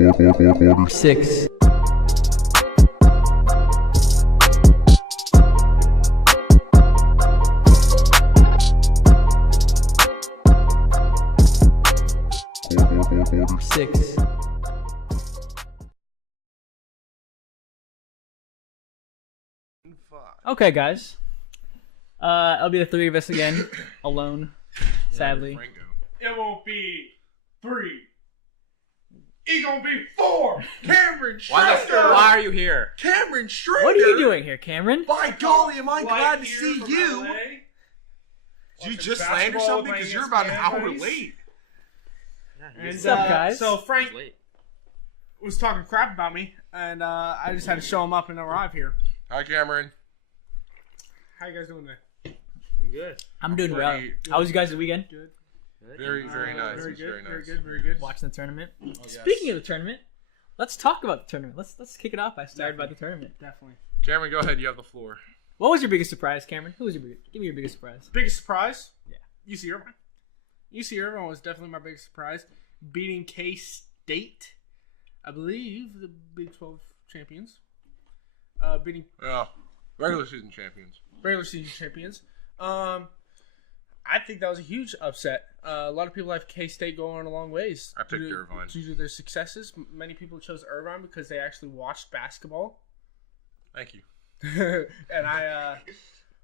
QTR6. Six. Okay, guys. It'll be the three of us again, alone. Sadly. It won't be 3. It gonna be 4. Cameron Schrader. Why are you here? Cameron Schrader. What are you doing here, Cameron? By golly, am I glad to see you. Did you just land or something? Because you're about an hour late. What's up, guys? So Frank was talking crap about me, and I just had to show him up and arrive here. Hi, Cameron. How you guys doing today? I'm good. I'm doing well. How was you guys' weekend? Good. Very, very nice. Very good. Very nice. Very good. Watching the tournament. Oh, yes. Speaking of the tournament, let's talk about the tournament. Let's kick it off by starting by the tournament. Definitely. Cameron, go ahead. You have the floor. What was your biggest surprise, Cameron? Who was your biggest? Give me your biggest surprise. Biggest surprise? Yeah. UC Irvine. UC Irvine was definitely my biggest surprise. Beating K-State, I believe, the Big 12 champions. Beating Regular season champions. regular season champions. I think that was a huge upset. A lot of people have K-State going a long ways. I picked Irvine. Due to their successes. Many people chose Irvine because they actually watched basketball. Thank you. And I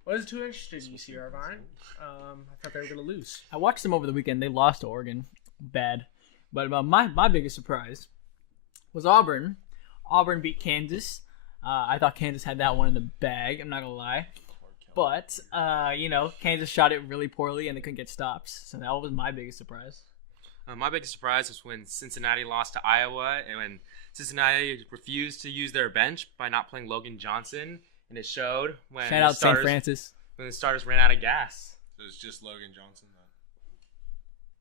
wasn't too interested in UC Irvine. I thought they were going to lose. I watched them over the weekend. They lost to Oregon, bad. But my biggest surprise was Auburn. Auburn beat Kansas. I thought Kansas had that one in the bag. I'm not gonna lie. But, Kansas shot it really poorly and they couldn't get stops. So that was my biggest surprise. My biggest surprise was when Cincinnati lost to Iowa and when Cincinnati refused to use their bench by not playing Logan Johnson. And it showed when Shout out St. Francis. When the starters ran out of gas. So it's just Logan Johnson then.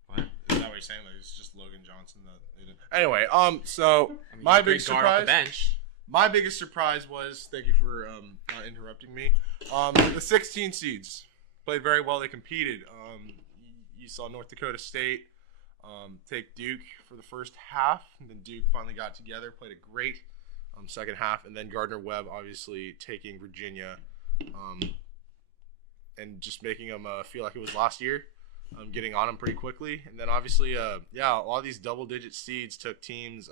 What? Is that what you're saying? Like it's just Logan Johnson that they didn't. Anyway, so my biggest guard off the surprise. bench. My biggest surprise was, thank you for not interrupting me. The 16 seeds played very well. They competed. You saw North Dakota State take Duke for the first half, and then Duke finally got together, played a great second half, and then Gardner-Webb obviously taking Virginia and just making them feel like it was last year, getting on them pretty quickly. And then obviously, a lot of these double-digit seeds took teams,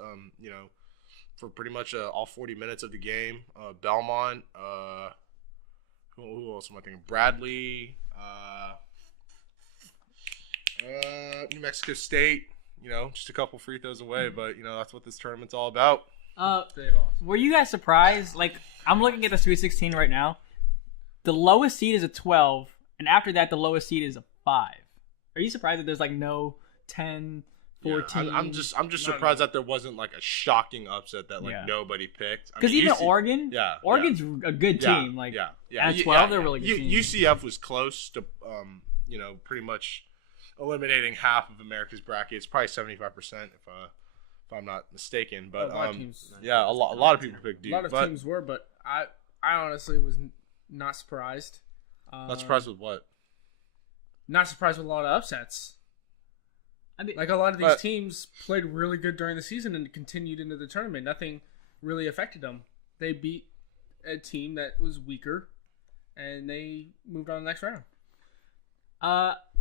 for pretty much all 40 minutes of the game. Belmont, who else am I thinking? Bradley, New Mexico State, just a couple free throws away, but, that's what this tournament's all about. They lost. Were you guys surprised? Like, I'm looking at the Sweet 16 right now. The lowest seed is a 12, and after that, the lowest seed is a 5. Are you surprised that there's, no 10, 14? Yeah, I'm just surprised that there wasn't, a shocking upset that, nobody picked. Because even Oregon, Oregon's a good team. At 12, they're a really good team. UCF was close to, pretty much eliminating half of America's bracket. It's probably 75%, if I'm not mistaken. But a lot of teams. a lot of people picked Duke. A lot of teams were, but I honestly was not surprised. Not surprised with what? Not surprised with a lot of upsets. I mean, a lot of these teams played really good during the season and continued into the tournament. Nothing really affected them. They beat a team that was weaker, and they moved on to the next round.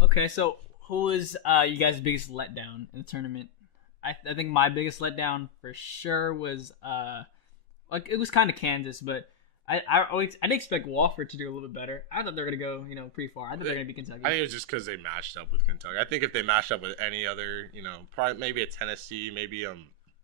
Okay, so who was you guys' biggest letdown in the tournament? I think my biggest letdown for sure was it was kind of Kansas, but I didn't expect Wofford to do a little bit better. I thought they were gonna go pretty far. I thought they were gonna beat Kentucky. I think it was just because they matched up with Kentucky. I think if they matched up with any other, probably maybe a Tennessee, maybe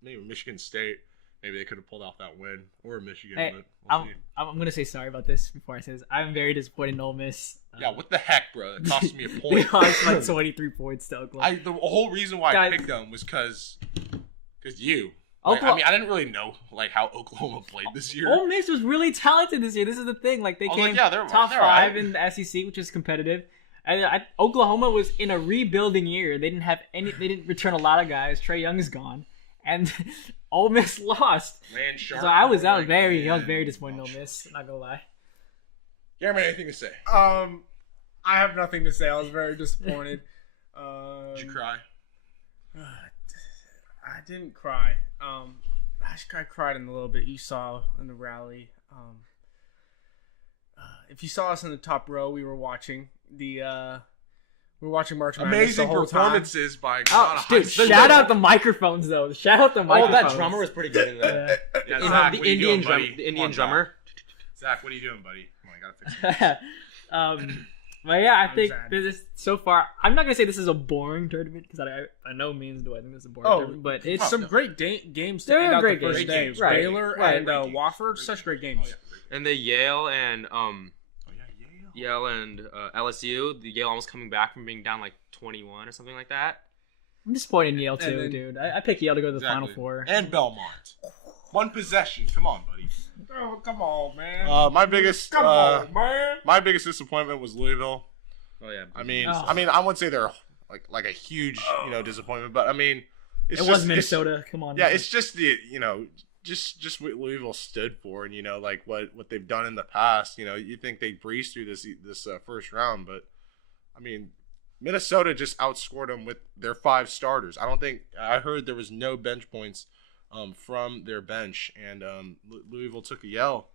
Michigan State, maybe they could have pulled off that win, or Michigan. Hey, but we'll see. I'm gonna say sorry about this before I say this. I'm very disappointed in Ole Miss. Yeah, what the heck, bro? It cost me a They point. lost 23 points to Oklahoma. The whole reason why I picked them was because you. I didn't really know how Oklahoma played this year. Ole Miss was really talented this year. This is the thing. They came top 5 right. in the SEC, which is competitive. And Oklahoma was in a rebuilding year. They didn't have any. They didn't return a lot of guys. Trae Young is gone, and Ole Miss lost. Sharp, so I was very disappointed in Ole Miss. Not gonna lie. Jeremy, anything to say? I have nothing to say. I was very disappointed. Did you cry? I didn't cry. I cried in a little bit. You saw in the rally. If you saw us in the top row, we were watching March Madness Amazing the whole performances by Oh, dude, shout out the microphones though. Shout out the microphones. Oh, that drummer was pretty good in that. Yeah, Zach, the what are you Indian doing, buddy? the Indian drummer. Zach, what are you doing, buddy? Come on, I gotta fix it. But yeah, I think sad. this is so far. I'm not gonna say this is a boring tournament because I no means do I think this is a boring tournament, but it's some great games to There end are out great the first games. day. Great games. Baylor Right. and Wofford, such great games. And the Yale and Yale. Yale and LSU. The Yale almost coming back from being down like 21 or something like that. I'm disappointed in Yale And too, then- dude. I picked Yale to go to the Exactly. Final Four. And Belmont. One possession. Come on, buddy. Oh, come on, man. My biggest man. my biggest disappointment was Louisville. Oh yeah. I mean, Oh. I wouldn't say they're like a huge disappointment, but I mean, It was Minnesota. Come on. Yeah, it's just the just what Louisville stood for, and like what they've done in the past. You think they breezed through this first round, but I mean, Minnesota just outscored them with their 5 starters. I heard there was no bench points from their bench, and Louisville took a yell,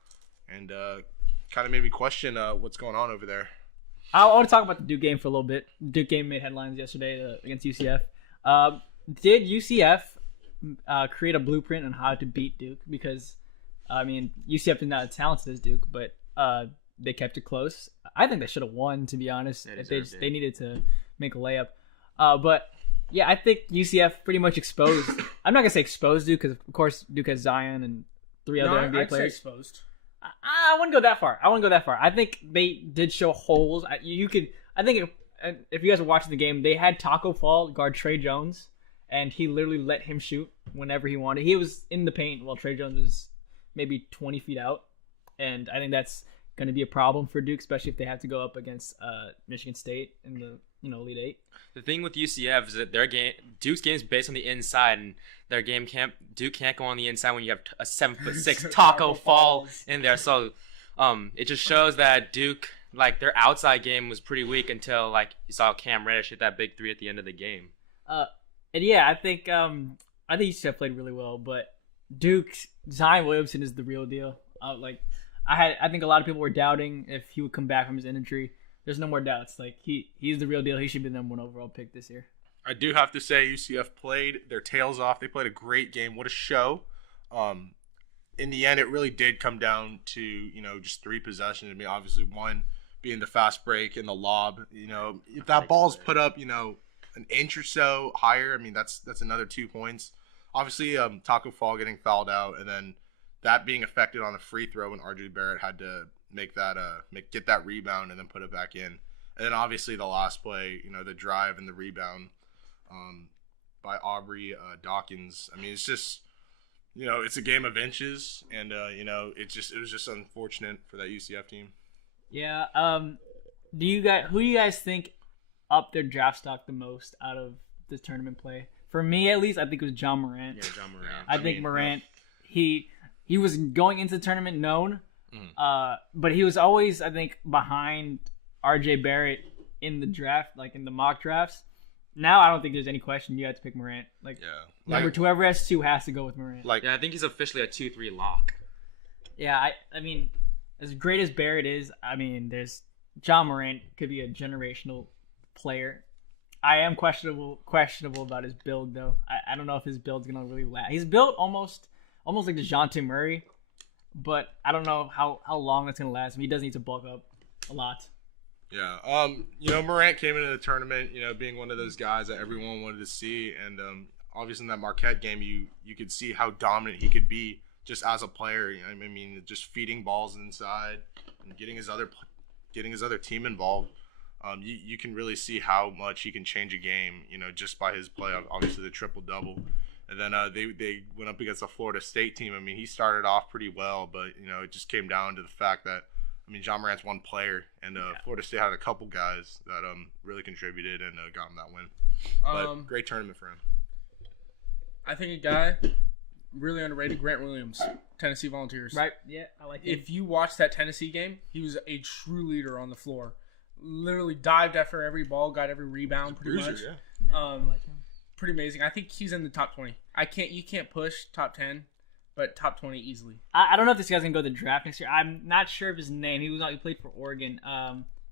and kind of made me question what's going on over there. I want to talk about the Duke game for a little bit. Duke game made headlines yesterday against UCF. Did UCF create a blueprint on how to beat Duke? Because, I mean, UCF is not as talented as Duke, but they kept it close. I think they should have won, to be honest. They needed to make a layup. But, yeah, I think UCF pretty much exposed. I'm not going to say exposed Duke because, of course, Duke has Zion and 3 other NBA I'd say players. exposed. I wouldn't go that far. I think they did show holes. I think if you guys were watching the game, they had Taco Fall guard Trey Jones, and he literally let him shoot whenever he wanted. He was in the paint while Trey Jones was maybe 20 feet out, and I think that's going to be a problem for Duke, especially if they have to go up against Michigan State in the Elite Eight. The thing with UCF is that Duke's game is based on the inside, and Duke can't go on the inside when you have a 7'6" Taco Fall in there. So, it just shows that Duke, like, their outside game was pretty weak until like you saw Cam Reddish hit that big 3 at the end of the game. And yeah, I think UCF played really well, but Duke's Zion Williamson is the real deal. I think a lot of people were doubting if he would come back from his injury. There's no more doubts. Like he's the real deal. He should be the number 1 overall pick this year. I do have to say UCF played their tails off. They played a great game. What a show. In the end, it really did come down to, just 3 possessions. I mean, obviously one being the fast break and the lob. If that ball's put up, an inch or so higher, I mean, that's another 2 points. Obviously, Taco Fall getting fouled out, and then that being affected on a free throw when RJ Barrett had to get that rebound and then put it back in. And then obviously the last play, the drive and the rebound by Aubrey Dawkins. I mean, it's just, it's a game of inches, and it was just unfortunate for that UCF team. Yeah. Who do you guys think upped their draft stock the most out of this tournament play? For me, at least, I think it was John Morant. Yeah, John Morant. I think Morant, he was going into the tournament known, but he was always, I think, behind RJ Barrett in the draft, like in the mock drafts. Now I don't think there's any question you have to pick Morant. Whoever has 2 has to go with Morant. I think he's officially a 2-3 lock. Yeah, I mean, as great as Barrett is, I mean, there's John Morant could be a generational player. I am questionable about his build though. I don't know if his build's gonna really last. He's built almost like DeJounte Murray, but I don't know how long that's gonna last. I mean, he does need to bulk up a lot. Yeah. Morant came into the tournament, being one of those guys that everyone wanted to see, and obviously in that Marquette game, you could see how dominant he could be just as a player. I mean, just feeding balls inside and getting his other team involved. You can really see how much he can change a game, just by his play. Obviously the triple-double. And then they went up against a Florida State team. I mean, he started off pretty well, but, it just came down to the fact that, John Morant's one player, and Florida State had a couple guys that really contributed and got him that win. But great tournament for him. I think a guy really underrated, Grant Williams, Tennessee Volunteers. Right? Yeah, I like it. If you watch that Tennessee game, he was a true leader on the floor. Literally dived after every ball, got every rebound pretty much. Yeah. I like him. pretty amazing. I think he's in the top 20. You can't push top 10, but top 20 easily. I don't know if this guy's gonna go to the draft next year. I'm not sure of his name. He played for Oregon.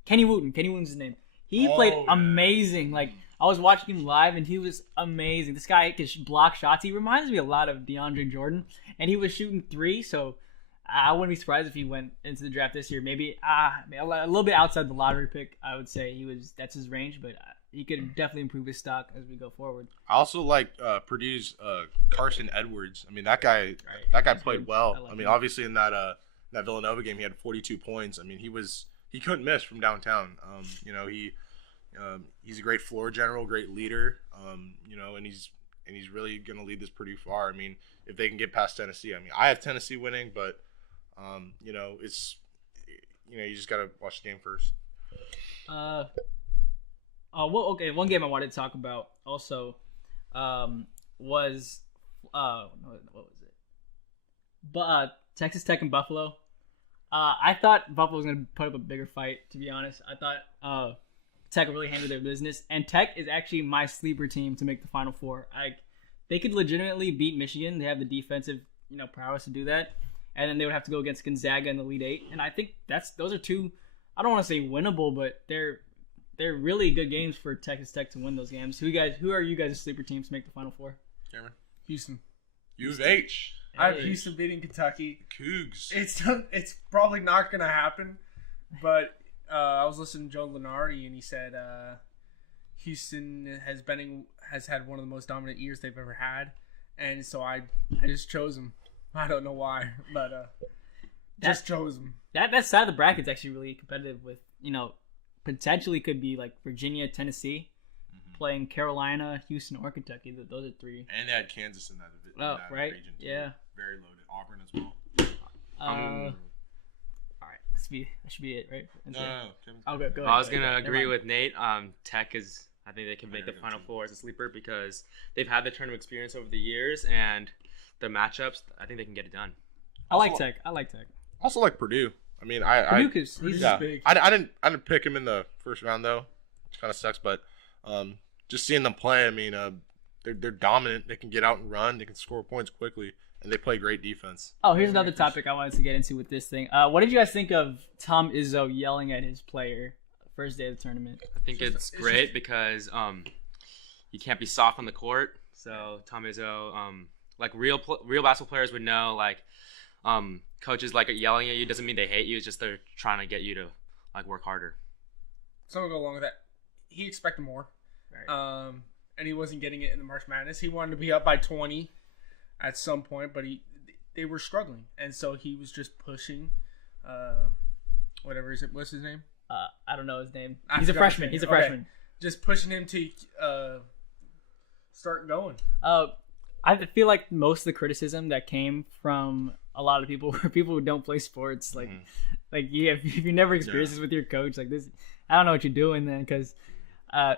Kenny Wooten. Kenny Wooten's his name. He played amazing. Like, I was watching him live, and he was amazing. This guy can block shots. He reminds me a lot of DeAndre Jordan, and he was shooting 3, so I wouldn't be surprised if he went into the draft this year. Maybe a little bit outside the lottery pick, I would say. That's his range, but he could definitely improve his stock as we go forward. I also like Purdue's Carson Edwards. I mean, that guy played well. I mean, obviously in that Villanova game, he had 42 points. I mean, he couldn't miss from downtown. He's a great floor general, great leader. And he's really going to lead this Purdue far. I mean, if they can get past Tennessee. I mean, I have Tennessee winning, but it's you just got to watch the game first. One game I wanted to talk about also was what was it? But Texas Tech and Buffalo. I thought Buffalo was going to put up a bigger fight, to be honest. I thought Tech really handled their business, and Tech is actually my sleeper team to make the Final Four. They could legitimately beat Michigan. They have the defensive prowess to do that, and then they would have to go against Gonzaga in the Elite Eight. And I think those are two. I don't want to say winnable, but they're really good games for Texas Tech to win those games. Who are you guys' sleeper teams to make the Final Four? Cameron. Houston. U of H. I have Houston beating Kentucky. Cougs. It's probably not going to happen, but I was listening to Joe Lunardi, and he said Houston has had one of the most dominant years they've ever had, and so I just chose them. I don't know why, but just chose them. That side of the bracket's actually really competitive with, potentially could be like Virginia, Tennessee, playing Carolina, Houston, or Kentucky. Those are 3. And they had Kansas in that right? region too. Yeah. Very loaded. Auburn as well. All right. That should be it, right? No. Okay, go ahead. I was going to agree with Nate. Tech is, I think they can make the Final Four as a sleeper because they've had the tournament experience over the years, and the matchups, I think they can get it done. I like Tech. I also like Purdue. I mean, Purdue's big. I didn't pick him in the first round though, which kind of sucks. But just seeing them play, I mean, they're dominant. They can get out and run. They can score points quickly, and they play great defense. Oh, here's another topic I wanted to get into with this thing. What did you guys think of Tom Izzo yelling at his player first day of the tournament? I think it's great because you can't be soft on the court. So Tom Izzo, like real basketball players would know, like coaches like yelling at you doesn't mean they hate you. It's just they're trying to get you to like work harder. So I'll go along with that. He expected more, right. And he wasn't getting it in the March Madness. He wanted to be up by 20 at some point, but they were struggling, and so he was just pushing. Whatever is it? What's his name? I don't know his name. He's a freshman. He's a freshman. Just pushing him to start going. I feel like most of the criticism that came from a lot of people were people who don't play sports. Like, if you never experienced this with your coach, like this, I don't know what you're doing then. Because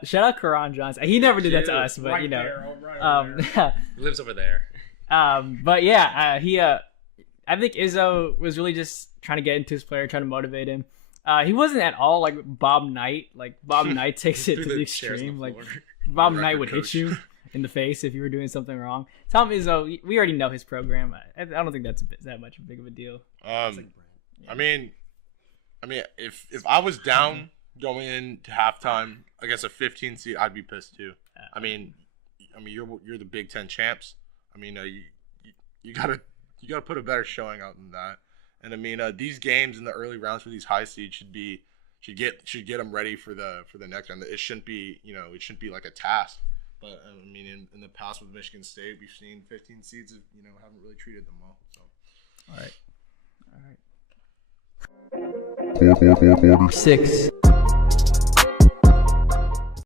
shout out Karan Johnson. He never did that to us, but right there. He lives over there. But yeah, I think Izzo was really just trying to get into his player, trying to motivate him. He wasn't at all like Bob Knight. Like Bob Knight takes it to the extreme. Like Bob Knight would hit you in the face if you were doing something wrong. Tom Izzo, we already know his program. I don't think that's that much big of a deal. I mean, if I was down going into halftime against a 15 seed, I'd be pissed too. I mean, you're the Big Ten champs. I mean, you gotta put a better showing out than that. And I mean, these games in the early rounds for these high seeds should get them ready for the next round. It shouldn't be like a task. But I mean, in the past with Michigan State, we've seen 15 seeds haven't really treated them well. So, all right. 6.